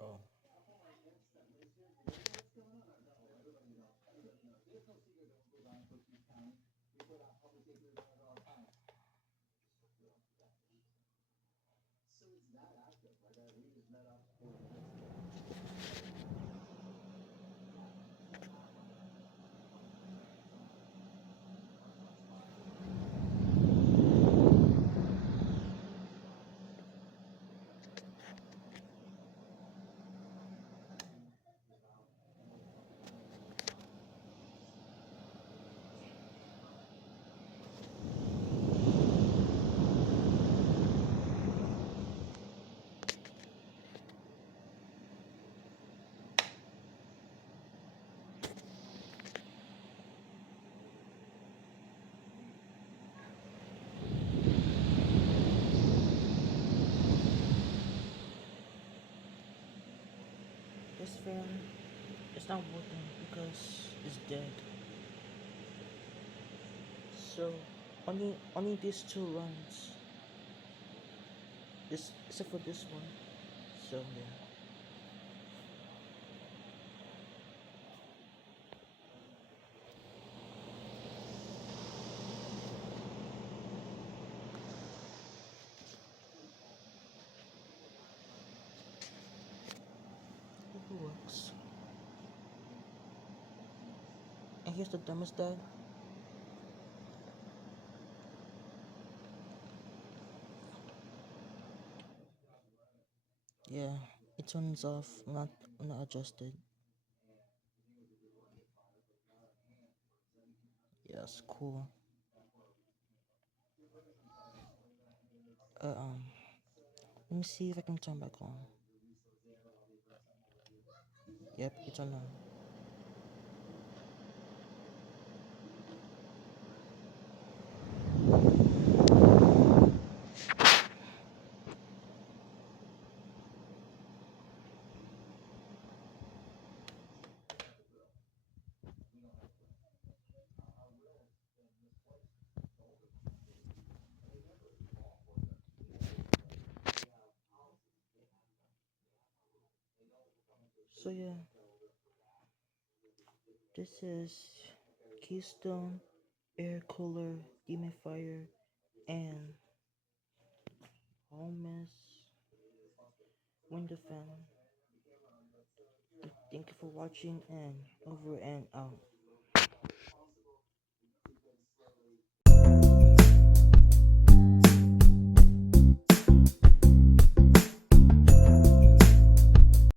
Oh, this fan is not working because it's dead. So only these two runs. This except for this one. So yeah, it works. And here's the thermostat. Yeah, it turns off not adjusted. Yes, cool. Uh, um, Let me see if I can turn back on. Yep, it's on now. So yeah, this is Keystone air cooler dehumidifier and Holmes window fan. Thank you for watching and over and out.